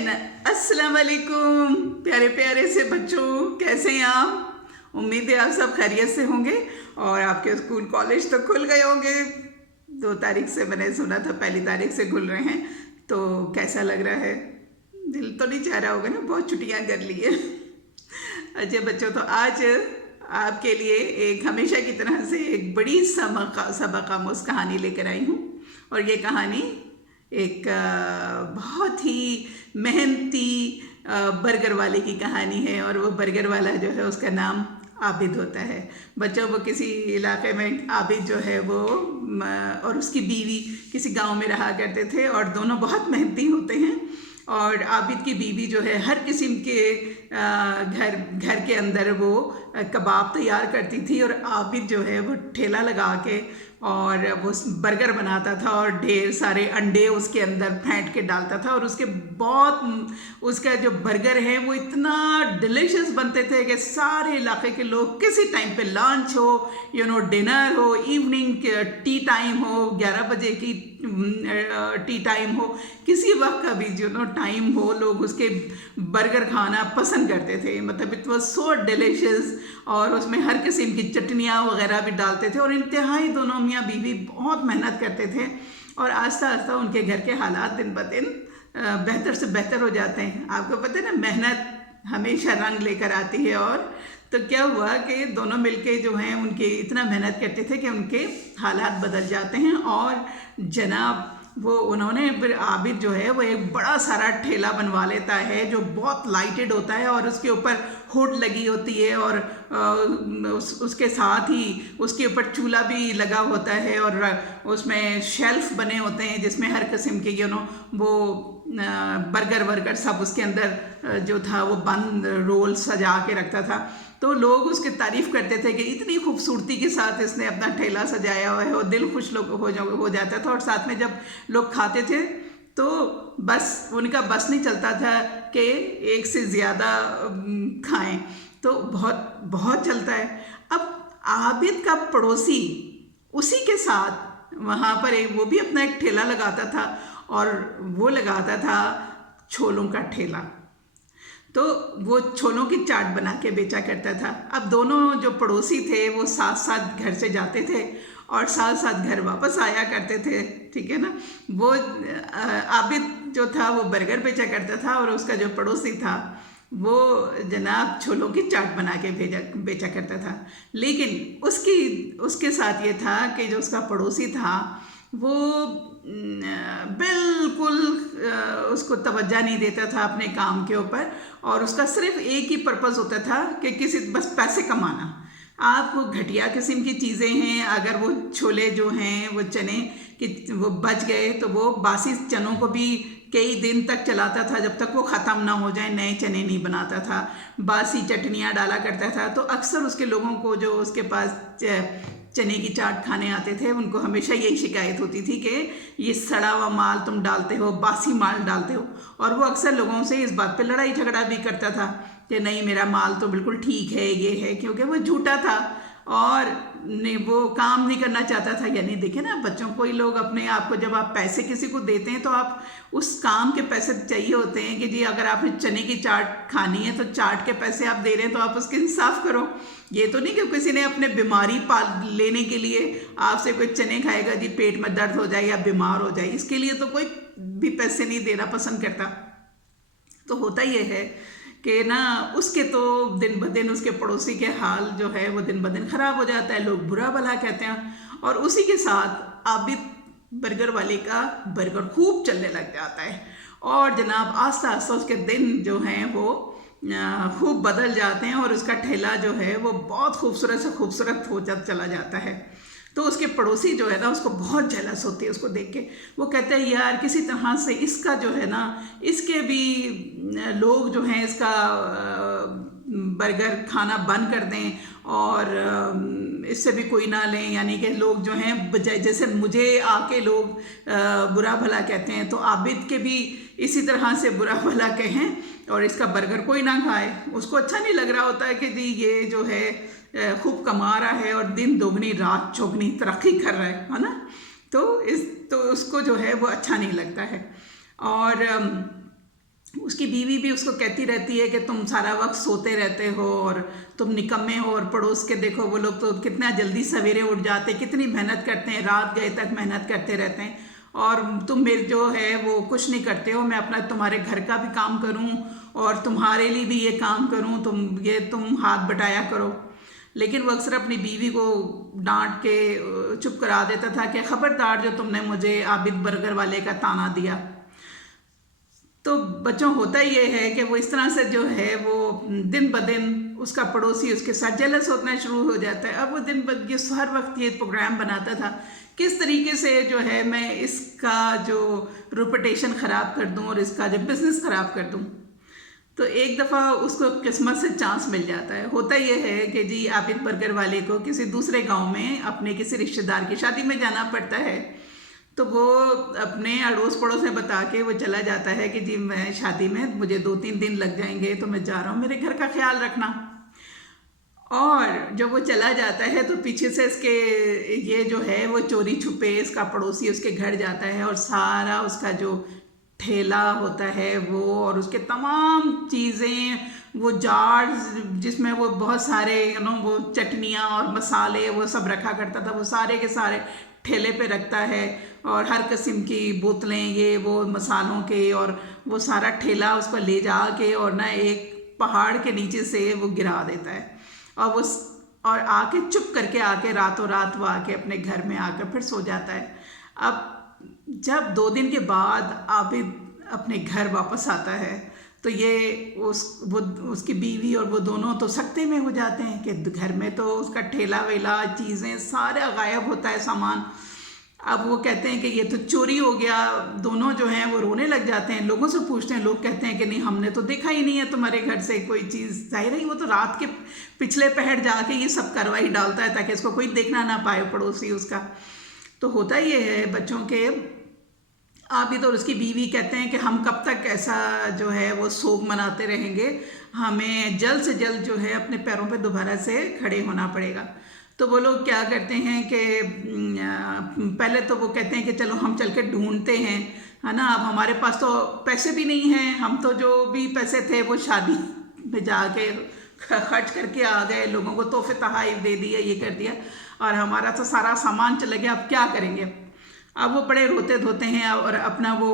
Again अस्सलाम वालेकुम प्यारे प्यारे से बच्चों, कैसे हैं आप? उम्मीद है आप सब खैरियत से होंगे और आपके स्कूल कॉलेज तो खुल गए होंगे। 2 तारीख से मैंने सुना था, 1 तारीख से खुल रहे हैं। तो कैसा लग रहा है? दिल तो नहीं चाह रहा होगा ना, बहुत छुट्टियां कर ली है। अच्छा बच्चों, तो आज आपके लिए एक हमेशा की तरह से एक बड़ी सबक आमूज़ कहानी लेकर आई हूँ। और ये कहानी एक बहुत ही मेहनती बर्गर वाले की कहानी है। और वो बर्गर वाला जो है उसका नाम आबिद होता है। बच्चों, वो किसी इलाके में आबिद जो है वो और उसकी बीवी किसी गांव में रहा करते थे और दोनों बहुत मेहनती होते हैं। और आबिद की बीवी जो है हर किस्म के घर के अंदर वो कबाब तैयार करती थी और आबिद जो है वो ठेला लगा के और वो बर्गर बनाता था और ढेर सारे अंडे उसके अंदर फेंट के डालता था। और उसका जो बर्गर है वो इतना डिलीशियस बनते थे कि सारे इलाके के लोग किसी टाइम पे लंच हो, डिनर हो, इवनिंग टी टाइम हो, 11 बजे की टी टाइम हो, किसी वक्त का भी टाइम हो, लोग उसके बर्गर खाना पसंद करते थे। मतलब इट वाज सो डिलीशियस। और उसमें हर किस्म की चटनियाँ वगैरह भी डालते थे और इंतहाई दोनों मियाँ बीवी बहुत मेहनत करते थे। और आस्ता आस्ता उनके घर के हालात दिन ब दिन बेहतर से बेहतर हो जाते हैं। आपको पता है ना, मेहनत हमेशा रंग लेकर आती है। और तो क्या हुआ कि दोनों मिलके जो हैं उनके इतना मेहनत करते थे कि उनके हालात बदल जाते हैं। और जनाब उन्होंने फिर आबिद जो है वो एक बड़ा सारा ठेला बनवा लेता है जो बहुत लाइटेड होता है और उसके ऊपर हुड लगी होती है और उसके साथ ही उसके ऊपर चूल्हा भी लगा होता है और उसमें शेल्फ बने होते हैं जिसमें हर किस्म के वो बर्गर सब उसके अंदर जो था वो बंद रोल सजा के रखता था। तो लोग उसकी तारीफ़ करते थे कि इतनी खूबसूरती के साथ इसने अपना ठेला सजाया हुआ है और दिल खुश लोग हो जाता था। और साथ में जब लोग खाते थे तो बस उनका बस नहीं चलता था कि एक से ज़्यादा खाएं, तो बहुत बहुत चलता है। अब आबिद का पड़ोसी उसी के साथ वहाँ पर वो भी अपना एक ठेला लगाता था और वो लगाता था छोलों का ठेला। तो वो छोलों की चाट बना के बेचा करता था। अब दोनों जो पड़ोसी थे वो साथ साथ घर से जाते थे और साथ साथ घर वापस आया करते थे, ठीक है ना। वो आबिद जो था वो बर्गर बेचा करता था और उसका जो पड़ोसी था वो जनाब छोलों की चाट बना के बेचा करता था। लेकिन उसके साथ ये था कि जो उसका पड़ोसी था वो बिल्कुल उसको तवज्जो नहीं देता था अपने काम के ऊपर। और उसका सिर्फ एक ही पर्पस होता था कि बस पैसे कमाना। आपको घटिया किस्म की चीज़ें हैं, अगर वो छोले जो हैं वो चने कि वो बच गए तो वो बासी चनों को भी कई दिन तक चलाता था जब तक वो ख़त्म ना हो जाए, नए चने नहीं बनाता था। बासी चटनियाँ डाला करता था। तो अक्सर उसके लोगों को जो उसके पास चने की चाट खाने आते थे उनको हमेशा यही शिकायत होती थी कि ये सड़ा हुआ माल तुम डालते हो, बासी माल डालते हो। और वो अक्सर लोगों से इस बात पे लड़ाई झगड़ा भी करता था कि नहीं मेरा माल तो बिल्कुल ठीक है, ये है, क्योंकि वो झूठा था और वो काम नहीं करना चाहता था। यानी देखे ना बच्चों, कोई लोग अपने आप को जब आप पैसे किसी को देते हैं तो आप उस काम के पैसे चाहिए होते हैं कि जी अगर आपने चने की चाट खानी है तो चाट के पैसे आप दे रहे हैं तो आप उसके इंसाफ करो। ये तो नहीं कि किसी ने अपने बीमारी पाल लेने के लिए आपसे कोई चने खाएगा जी पेट में दर्द हो जाए या बीमार हो जाए, इसके लिए तो कोई भी पैसे नहीं देना पसंद करता। तो होता ये है कि ना उसके तो दिन ब दिन उसके पड़ोसी के हाल जो है वो दिन ब दिन ख़राब हो जाता है, लोग बुरा भला कहते हैं। और उसी के साथ आबिद बर्गर वाले का बर्गर खूब चलने लग जाता है और जनाब आस्ता आस्ता उसके दिन जो हैं वो खूब बदल जाते हैं और उसका ठेला जो है वो बहुत खूबसूरत से खूबसूरत हो चला जाता है। तो उसके पड़ोसी जो है ना उसको बहुत जेलस होती है उसको देख के। वो कहते हैं यार किसी तरह से इसका जो है ना, इसके भी लोग जो हैं इसका बर्गर खाना बंद कर दें और इससे भी कोई ना लें। यानी कि लोग जो हैं बजाय जैसे मुझे आके लोग बुरा भला कहते हैं तो आबिद के भी इसी तरह से बुरा भला कहें और इसका बर्गर कोई ना खाए। उसको अच्छा नहीं लग रहा होता है कि जी ये जो है खूब कमा रहा है और दिन दोगुनी रात चौगुनी तरक्की कर रहा है ना। तो उसको जो है वो अच्छा नहीं लगता है। और उसकी बीवी भी उसको कहती रहती है कि तुम सारा वक्त सोते रहते हो और तुम निकम्मे हो, और पड़ोस के देखो वो लोग तो कितना जल्दी सवेरे उठ जाते, कितनी मेहनत करते हैं, रात गए तक मेहनत करते रहते हैं, और तुम मेरे जो है वो कुछ नहीं करते हो। मैं अपना तुम्हारे घर का भी काम करूं और तुम्हारे लिए भी ये काम करूं, तुम हाथ बटाया करो। लेकिन वो अक्सर अपनी बीवी को डांट के चुप करा देता था कि खबरदार जो तुमने मुझे आबिद बर्गर वाले का ताना दिया। तो बच्चों होता ये है कि वो इस तरह से जो है वो दिन ब दिन उसका पड़ोसी उसके साथ जेलस होना शुरू हो जाता है। अब वो दिन ब ये हर वक्त ये प्रोग्राम बनाता था किस तरीके से जो है मैं इसका जो रेपुटेशन ख़राब कर दूं और इसका जो बिज़नेस ख़राब कर दूं। तो एक दफ़ा उसको किस्मत से चांस मिल जाता है। होता ये है कि जी आबिद बर्गर वाले को किसी दूसरे गांव में अपने किसी रिश्तेदार की शादी में जाना पड़ता है। तो वो अपने अड़ोस पड़ोस में बता के वो चला जाता है कि जी मैं शादी में मुझे 2-3 दिन लग जाएंगे, तो मैं जा रहा हूँ, मेरे घर का ख्याल रखना। और जब वो चला जाता है तो पीछे से इसके ये जो है वो चोरी छुपे इसका पड़ोसी उसके घर जाता है और सारा उसका जो ठेला होता है वो और उसके तमाम चीज़ें, वो जार्स जिसमें वो बहुत सारे वो चटनियाँ और मसाले वो सब रखा करता था, वो सारे के सारे ठेले पे रखता है। और हर किस्म की बोतलें ये वो मसालों के, और वो सारा ठेला उसको ले जा के और ना एक पहाड़ के नीचे से वो गिरा देता है। और आके चुप करके आके रातों रात वो आके अपने घर में आकर फिर सो जाता है। अब जब 2 दिन के बाद आबिद अपने घर वापस आता है तो ये उसकी बीवी और वो दोनों तो सख्ते में हो जाते हैं कि घर में तो उसका ठेला वेला चीज़ें सारा गायब होता है सामान। अब वो कहते हैं कि ये तो चोरी हो गया। दोनों जो हैं वो रोने लग जाते हैं, लोगों से पूछते हैं, लोग कहते हैं कि नहीं हमने तो देखा ही नहीं है तुम्हारे घर से कोई चीज़। जाहिर है वो तो रात के पिछले पहर जाके ये सब कार्रवाई डालता है ताकि इसको कोई देखना ना पाए पड़ोसी उसका। तो होता ये है बच्चों के आबिद और उसकी बीवी कहते हैं कि हम कब तक ऐसा जो है वो सोग मनाते रहेंगे, हमें जल्द से जल्द जो है अपने पैरों पे दोबारा से खड़े होना पड़ेगा। तो वो लोग क्या करते हैं कि पहले तो वो कहते हैं कि चलो हम चल के ढूंढते हैं, है ना। अब हमारे पास तो पैसे भी नहीं हैं, हम तो जो भी पैसे थे वो शादी में जाके खर्च करके आ गए, लोगों को तोहफे तोहफ़े दे दिए, ये कर दिया, और हमारा तो सारा सामान चला गया। अब क्या करेंगे। अब वो बड़े रोते धोते हैं और अपना वो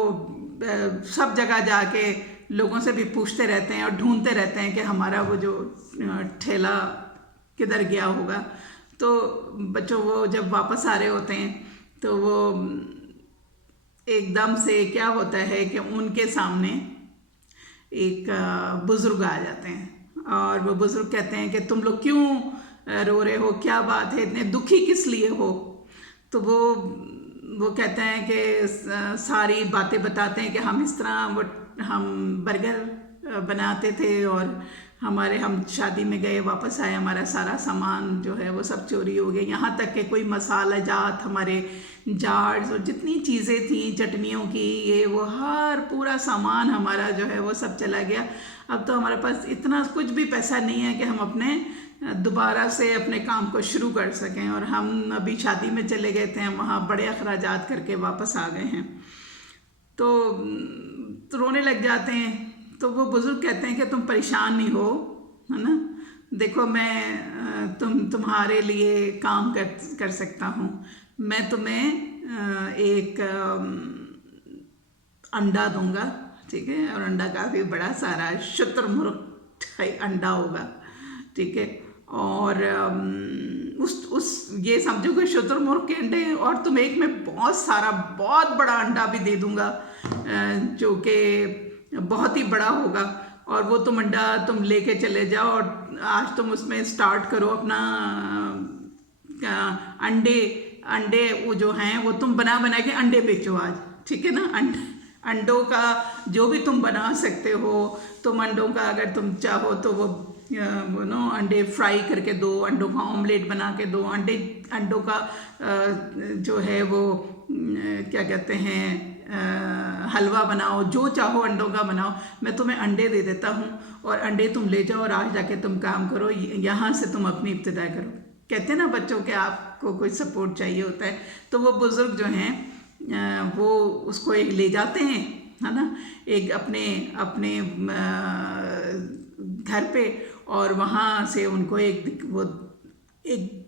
सब जगह जाके लोगों से भी पूछते रहते हैं और ढूंढते रहते हैं कि हमारा वो जो ठेला किधर गया होगा। तो बच्चों वो जब वापस आ रहे होते हैं तो वो एकदम से क्या होता है कि उनके सामने एक बुज़ुर्ग आ जाते हैं और वो बुज़ुर्ग कहते हैं कि तुम लोग क्यों रो रहे हो, क्या बात है, इतने दुखी किस लिए हो। तो वो कहते हैं कि सारी बातें बताते हैं कि हम इस तरह हम बर्गर बनाते थे और हम शादी में गए, वापस आए, हमारा सारा सामान जो है वो सब चोरी हो गया, यहाँ तक कि कोई मसाला जात हमारे जार्स और जितनी चीज़ें थी चटनियों की ये वो हर पूरा सामान हमारा जो है वो सब चला गया। अब तो हमारे पास इतना कुछ भी पैसा नहीं है कि हम अपने दोबारा से अपने काम को शुरू कर सकें, और हम अभी शादी में चले गए थे, हम वहाँ बड़े अखराजात करके वापस आ गए हैं। तो रोने लग जाते हैं। तो वो बुज़ुर्ग कहते हैं कि तुम परेशान नहीं हो, है ना, देखो मैं तुम्हारे लिए काम कर सकता हूँ। मैं तुम्हें एक अंडा दूंगा, ठीक है, और अंडा काफ़ी बड़ा सारा शुतुरमुर्ग अंडा होगा, ठीक है, और उस ये समझो कि शुतुरमुर्ग के अंडे, और तुम एक में बहुत बड़ा अंडा भी दे दूंगा जो कि बहुत ही बड़ा होगा, और वो तुम अंडा तुम लेके चले जाओ और आज तुम उसमें स्टार्ट करो अपना अंडे वो जो हैं वो तुम बना के अंडे बेचो आज, ठीक है ना। अंडों का जो भी तुम बना सकते हो, तुम अंडों का अगर तुम चाहो तो वो अंडे फ्राई करके दो, अंडों का ऑमलेट बना के दो, अंडों का जो है वो क्या कहते हैं हलवा बनाओ, जो चाहो अंडों का बनाओ, मैं तुम्हें अंडे दे देता हूँ और अंडे तुम ले जाओ और आज जाके तुम काम करो, यहाँ से तुम अपनी इब्तिदा करो। कहते हैं ना बच्चों के आपको कोई सपोर्ट चाहिए होता है। तो वो बुज़ुर्ग जो हैं वो उसको एक ले जाते हैं है ना, एक अपने अपने घर पे, और वहाँ से उनको एक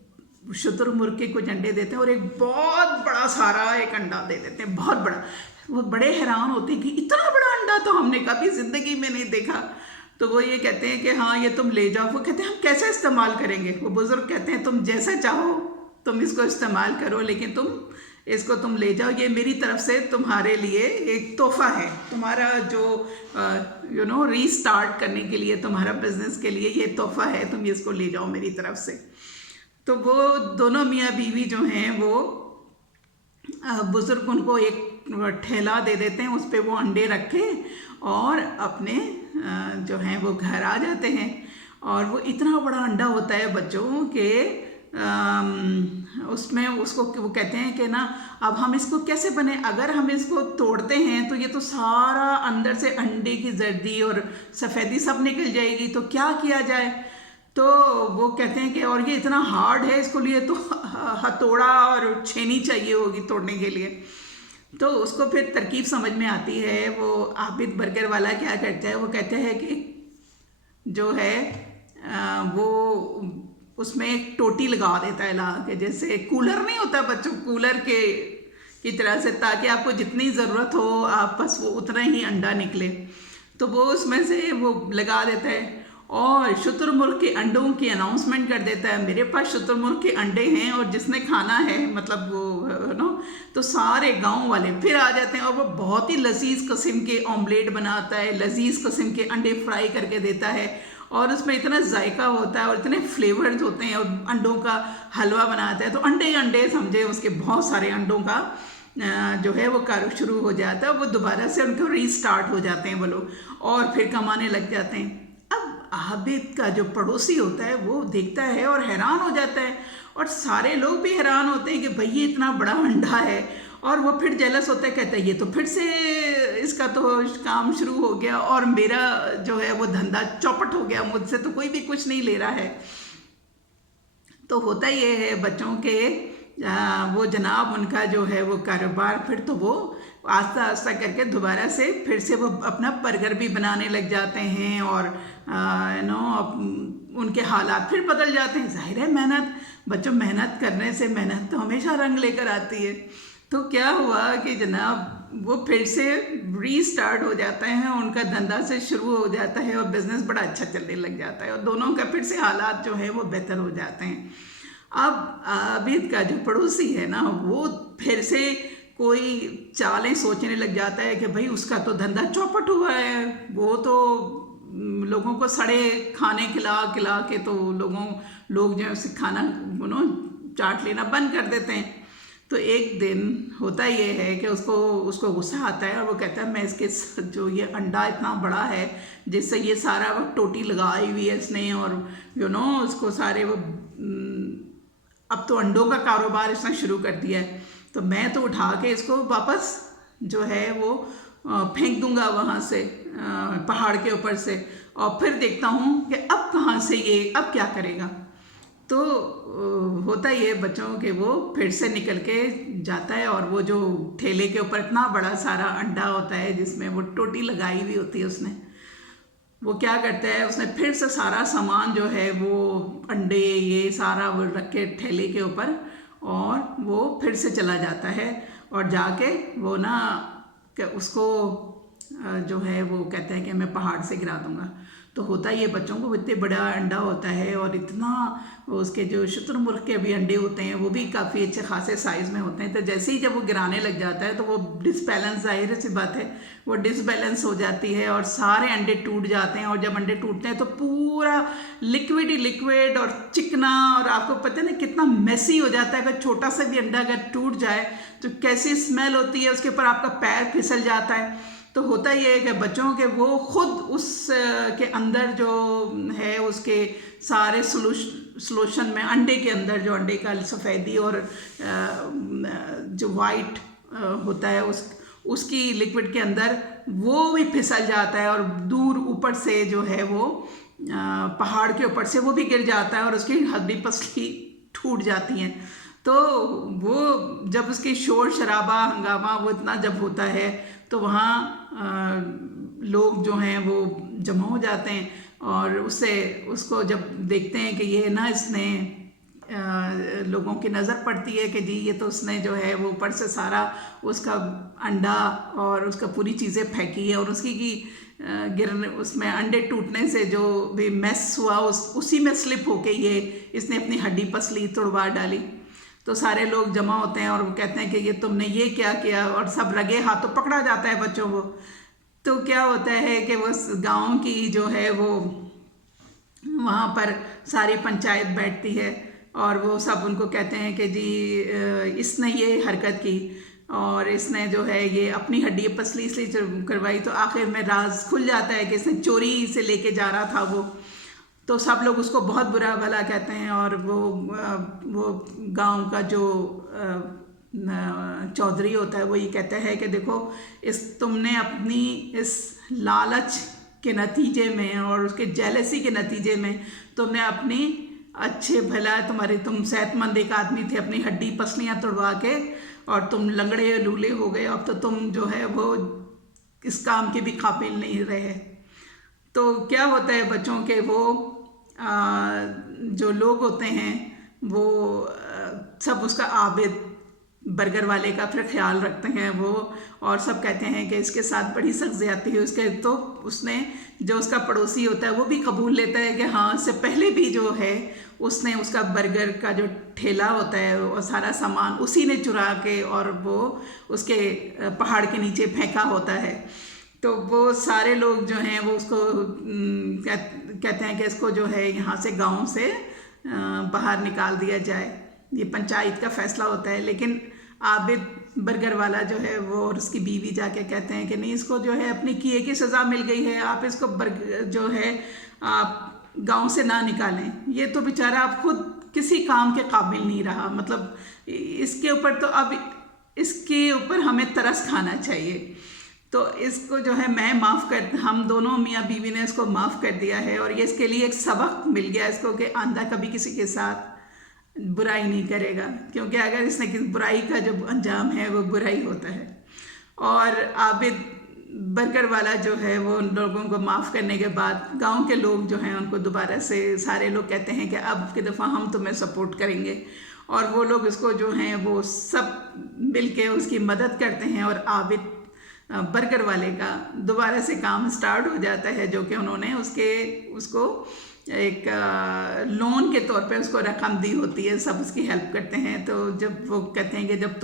शुतुरमुर्ग के कुछ अंडे देते हैं और एक बहुत बड़ा सारा एक अंडा दे देते हैं, बहुत बड़ा। वो बड़े हैरान होते हैं कि इतना बड़ा अंडा तो हमने कभी ज़िंदगी में नहीं देखा। तो वो ये कहते हैं कि हाँ ये तुम ले जाओ। वो कहते हैं हम कैसे इस्तेमाल करेंगे? वो बुज़ुर्ग कहते हैं तुम जैसा चाहो तुम इसको इस्तेमाल करो, लेकिन तुम ले जाओ, ये मेरी तरफ से तुम्हारे लिए एक तोहफा है, तुम्हारा जो रीस्टार्ट करने के लिए, तुम्हारा बिजनेस के लिए ये तोहफा है, तुम इसको ले जाओ मेरी तरफ से। तो वो दोनों मियाँ बीवी जो हैं वो बुज़ुर्ग उनको एक ठेला दे देते हैं, उस पर वो अंडे रखे और अपने जो हैं वो घर आ जाते हैं। और वो इतना बड़ा अंडा होता है बच्चों के उसमें उसको वो कहते हैं कि ना अब हम इसको कैसे बने, अगर हम इसको तोड़ते हैं तो ये तो सारा अंदर से अंडे की जर्दी और सफ़ेदी सब निकल जाएगी, तो क्या किया जाए? तो वो कहते हैं कि और ये इतना हार्ड है, इसको लिए तो हथौड़ा और छेनी चाहिए होगी तोड़ने के लिए। तो उसको फिर तरकीब समझ में आती है। वो आबिद बर्गर वाला क्या करता है, वो कहते हैं कि जो है वो उसमें एक टोटी लगा देता है, ला के, जैसे कूलर नहीं होता बच्चों, कूलर की तरह से, ताकि आपको जितनी ज़रूरत हो आप बस वो उतना ही अंडा निकले। तो वो उसमें से वो लगा देता है और शुतुरमुर्ग के अंडों की अनाउंसमेंट कर देता है, मेरे पास शुतुरमुर्ग के अंडे हैं और जिसने खाना है, मतलब वो नो, तो सारे गांव वाले फिर आ जाते हैं। और वो बहुत ही लजीज किस्म के ऑमलेट बनाता है, लजीज किस्म के अंडे फ्राई करके देता है, और उसमें इतना जायका होता है और इतने फ्लेवर्स होते हैं, और अंडों का हलवा बनाता है। तो अंडे समझे उसके बहुत सारे अंडों का जो है वो कार्य शुरू हो जाता है। वो दोबारा से उनको रीस्टार्ट हो जाते हैं वो लोग, और फिर कमाने लग जाते हैं। अब आबिद का जो पड़ोसी होता है वो देखता है और हैरान हो जाता है, और सारे लोग भी हैरान होते हैं कि भाई ये इतना बड़ा अंडा है। और वो फिर जेलस होता है, कहता है ये तो फिर से इसका तो काम शुरू हो गया और मेरा जो है वो धंधा चौपट हो गया, मुझसे तो कोई भी कुछ नहीं ले रहा है। तो होता ये है बच्चों के वो जनाब उनका जो है वो कारोबार फिर तो वो आस्ता आस्ता करके दोबारा से फिर से वो अपना बर्गर भी बनाने लग जाते हैं, और उनके हालात फिर बदल जाते हैं। जाहिर है मेहनत, बच्चों मेहनत करने से मेहनत तो हमेशा रंग लेकर आती है। तो क्या हुआ कि जनाब वो फिर से रीस्टार्ट हो जाते हैं, उनका धंधा से शुरू हो जाता है और बिज़नेस बड़ा अच्छा चलने लग जाता है, और दोनों का फिर से हालात जो है वो बेहतर हो जाते हैं। अब आबिद का जो पड़ोसी है ना, वो फिर से कोई चालें सोचने लग जाता है कि भाई उसका तो धंधा चौपट हुआ है, वो तो लोगों को सड़े खाने खिला के तो लोग जो है खाना चाट लेना बंद कर देते हैं। तो एक दिन होता ये है कि उसको गुस्सा आता है, और वो कहता है मैं इसके जो ये अंडा इतना बड़ा है जिससे ये सारा वो टोटी लगाई हुई है इसने, और उसको सारे वो अब तो अंडों का कारोबार इसने शुरू कर दिया है, तो मैं तो उठा के इसको वापस जो है वो फेंक दूंगा वहाँ से पहाड़ के ऊपर से, और फिर देखता हूँ कि अब कहाँ से ये अब क्या करेगा। तो होता ये बच्चों के वो फिर से निकल के जाता है, और वो जो ठेले के ऊपर इतना बड़ा सारा अंडा होता है जिसमें वो टोटी लगाई हुई होती है, उसने वो क्या करता है, उसने फिर से सारा सामान जो है वो अंडे ये सारा वो रख के ठेले के ऊपर, और वो फिर से चला जाता है, और जाके वो ना उसको जो है वो कहता है कि मैं पहाड़ से गिरा दूंगा। तो होता ये बच्चों को इतने बड़ा अंडा होता है, और इतना उसके जो शुतुरमुर्ग के भी अंडे होते हैं वो भी काफ़ी अच्छे खासे साइज़ में होते हैं। तो जैसे ही जब वो गिराने लग जाता है तो वो डिसबैलेंस, जाहिर सी बात है वो डिसबैलेंस हो जाती है, और सारे अंडे टूट जाते हैं। और जब अंडे टूटते हैं तो पूरा लिक्विड ही लिक्विड और चिकना, और आपको पता है ना कितना मेसी हो जाता है। अगर छोटा सा भी अंडा अगर टूट जाए तो कैसी स्मेल होती है, उसके ऊपर आपका पैर फिसल जाता है। तो होता ये है कि बच्चों के वो खुद उस के अंदर जो है उसके सारे सोल्यूशन में, अंडे के अंदर जो अंडे का सफ़ेदी और जो वाइट होता है उसकी लिक्विड के अंदर वो भी फिसल जाता है, और दूर ऊपर से जो है वो पहाड़ के ऊपर से वो भी गिर जाता है, और उसकी हड्डी पसली टूट जाती हैं। तो वो जब उसकी शोर शराबा हंगामा वो इतना जब होता है तो वहाँ लोग जो हैं वो जमा हो जाते हैं और उसको जब देखते हैं कि ये ना इसने लोगों की नज़र पड़ती है कि जी ये तो उसने जो है वो ऊपर से सारा उसका अंडा और उसका पूरी चीज़ें फेंकी है और उसकी गिरने उसमें अंडे टूटने से जो भी मैस हुआ उसी में स्लिप होके ये इसने अपनी हड्डी पसली तुड़वा डाली। तो सारे लोग जमा होते हैं और वो कहते हैं कि ये तुमने ये क्या किया, और सब रगे हाथों पकड़ा जाता है बच्चों को। तो क्या होता है कि वो गांव की जो है वो वहाँ पर सारी पंचायत बैठती है और वो सब उनको कहते हैं कि जी इसने ये हरकत की और इसने जो है ये अपनी हड्डी पसली इसलिए करवाई। तो आखिर में राज खुल जाता है कि इसने चोरी से लेके जा रहा था वो। तो सब लोग उसको बहुत बुरा भला कहते हैं और वो गांव का जो चौधरी होता है वो ये कहता है कि देखो तुमने अपनी इस लालच के नतीजे में और उसके जेलसी के नतीजे में तुमने अपनी अच्छे भला तुम सेहतमंद एक आदमी थे, अपनी हड्डी पसलियाँ तोड़वा के और तुम लंगड़े लूले हो गए। अब तो तुम जो है वो इस काम के भी काबिल नहीं रहे। तो क्या होता है बच्चों के वो जो लोग होते हैं वो सब उसका आबिद बर्गर वाले का फिर ख्याल रखते हैं वो, और सब कहते हैं कि इसके साथ बड़ी सख्त ज़्यादती है उसके। तो उसने जो उसका पड़ोसी होता है वो भी कबूल लेता है कि हाँ इससे पहले भी जो है उसने उसका बर्गर का जो ठेला होता है वो सारा सामान उसी ने चुरा के और वो उसके पहाड़ के नीचे फेंका होता है। तो वो सारे लोग जो हैं वो उसको कहते हैं कि इसको जो है यहाँ से गांव से बाहर निकाल दिया जाए। ये पंचायत का फैसला होता है। लेकिन आबिद बर्गर वाला जो है वो और उसकी बीवी जाके कहते हैं कि नहीं, इसको जो है अपनी किए की सज़ा मिल गई है, आप इसको जो है आप गांव से ना निकालें। ये तो बेचारा आप खुद किसी काम के काबिल नहीं रहा। मतलब इसके ऊपर तो अब इसके ऊपर हमें तरस खाना चाहिए। तो इसको जो है हम दोनों मियाँ बीवी ने इसको माफ़ कर दिया है और ये इसके लिए एक सबक मिल गया इसको कि आंदा कभी किसी के साथ बुराई नहीं करेगा, क्योंकि अगर इसने किसी बुराई का जो अंजाम है वो बुराई होता है। और आबिद बर्गर वाला जो है वो उन लोगों को माफ़ करने के बाद गांव के लोग जो हैं उनको दोबारा से सारे लोग कहते हैं कि अब की दफ़ा हम तुम्हें सपोर्ट करेंगे, और वो लोग इसको जो हैं वो सब मिल के उसकी मदद करते हैं और आबिद बर्गर वाले का दोबारा से काम स्टार्ट हो जाता है, जो कि उन्होंने उसको एक लोन के तौर पे उसको रकम दी होती है। सब उसकी हेल्प करते हैं। तो जब वो कहते हैं कि जब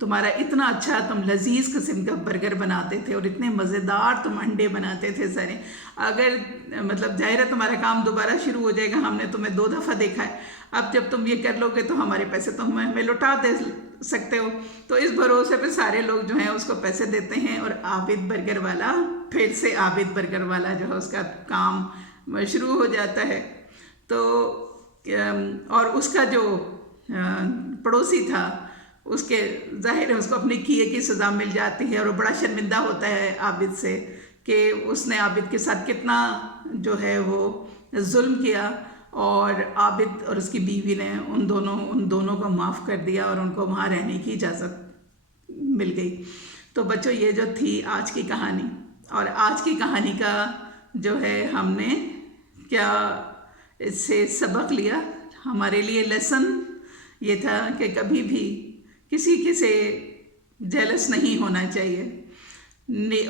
तुम्हारा इतना अच्छा तुम लजीज किस्म का बर्गर बनाते थे और इतने मज़ेदार तुम अंडे बनाते थे सारे, अगर मतलब जाहिर है तुम्हारा काम दोबारा शुरू हो जाएगा, हमने तुम्हें 2 दफ़ा देखा है, अब जब तुम ये कर लोगे तो हमारे पैसे तो हमें लौटा दे सकते हो। तो इस भरोसे पे सारे लोग जो हैं उसको पैसे देते हैं और आबिद बर्गर वाला फिर से आबिद बर्गर वाला जो है उसका काम शुरू हो जाता है। तो और उसका जो पड़ोसी था उसके जाहिर है उसको अपने किए की सज़ा मिल जाती है और वो बड़ा शर्मिंदा होता है आबिद से कि उसने आबिद के साथ कितना जो है वो जुल्म किया, और आबिद और उसकी बीवी ने उन दोनों को माफ़ कर दिया और उनको वहाँ रहने की इजाज़त मिल गई। तो बच्चों ये जो थी आज की कहानी, और आज की कहानी का जो है हमने क्या इससे सबक लिया, हमारे लिए लेसन ये था कि कभी भी किसी से जेलस नहीं होना चाहिए,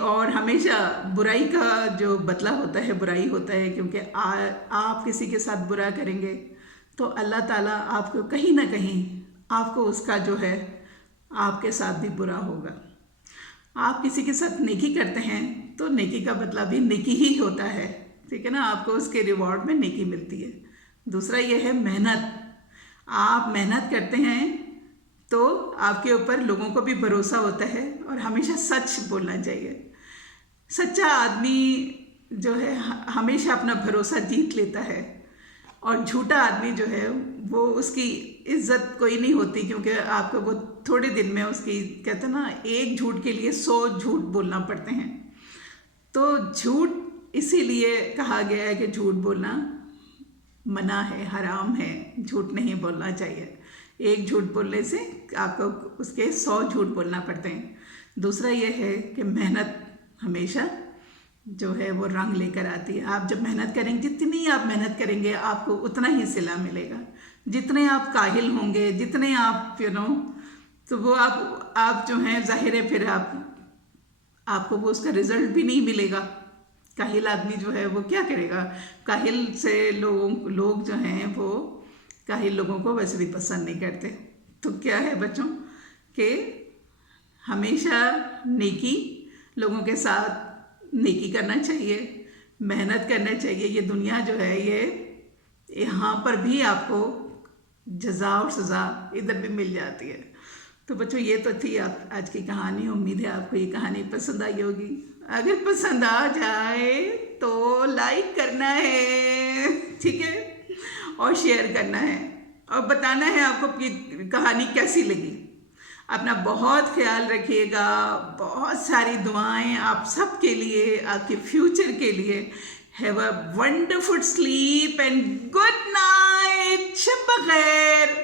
और हमेशा बुराई का जो बदला होता है बुराई होता है, क्योंकि आप किसी के साथ बुरा करेंगे तो अल्लाह ताला आपको कहीं ना कहीं आपको उसका जो है आपके साथ भी बुरा होगा। आप किसी के साथ नेकी करते हैं तो नेकी का बदला भी नेकी ही होता है, ठीक है ना, आपको उसके रिवॉर्ड में नेकी मिलती है। दूसरा ये है मेहनत। आप मेहनत करते हैं तो आपके ऊपर लोगों को भी भरोसा होता है, और हमेशा सच बोलना चाहिए। सच्चा आदमी जो है हमेशा अपना भरोसा जीत लेता है, और झूठा आदमी जो है वो उसकी इज्जत कोई नहीं होती, क्योंकि आपको वो थोड़े दिन में उसकी कहते हैं ना एक झूठ के लिए 100 झूठ बोलना पड़ते हैं। तो झूठ इसीलिए कहा गया है कि झूठ बोलना मना है, हराम है, झूठ नहीं बोलना चाहिए। एक झूठ बोलने से आपको उसके 100 झूठ बोलना पड़ते हैं। दूसरा ये है कि मेहनत हमेशा जो है वो रंग लेकर आती है। आप जब मेहनत करेंगे, जितनी आप मेहनत करेंगे आपको उतना ही सिला मिलेगा। जितने आप काहिल होंगे, जितने आप तो वो आप जो हैं ज़ाहिर है फिर आपको वो उसका रिजल्ट भी नहीं मिलेगा। काहिल आदमी जो है वो क्या करेगा? काहिल से लोग जो हैं वो काहिल लोगों को वैसे भी पसंद नहीं करते। तो क्या है बच्चों कि हमेशा नेकी, लोगों के साथ नेकी करना चाहिए, मेहनत करना चाहिए। ये दुनिया जो है ये यहाँ पर भी आपको जज़ा और सज़ा इधर भी मिल जाती है। तो बच्चों ये तो थी आज की कहानी। उम्मीद है आपको ये कहानी पसंद आई होगी। अगर पसंद आ जाए तो लाइक करना है, ठीक है, और शेयर करना है और बताना है आपको ये कहानी कैसी लगी। अपना बहुत ख्याल रखिएगा। बहुत सारी दुआएं आप सब के लिए, आपके फ्यूचर के लिए। Have a wonderful sleep and good night. शब बखैर।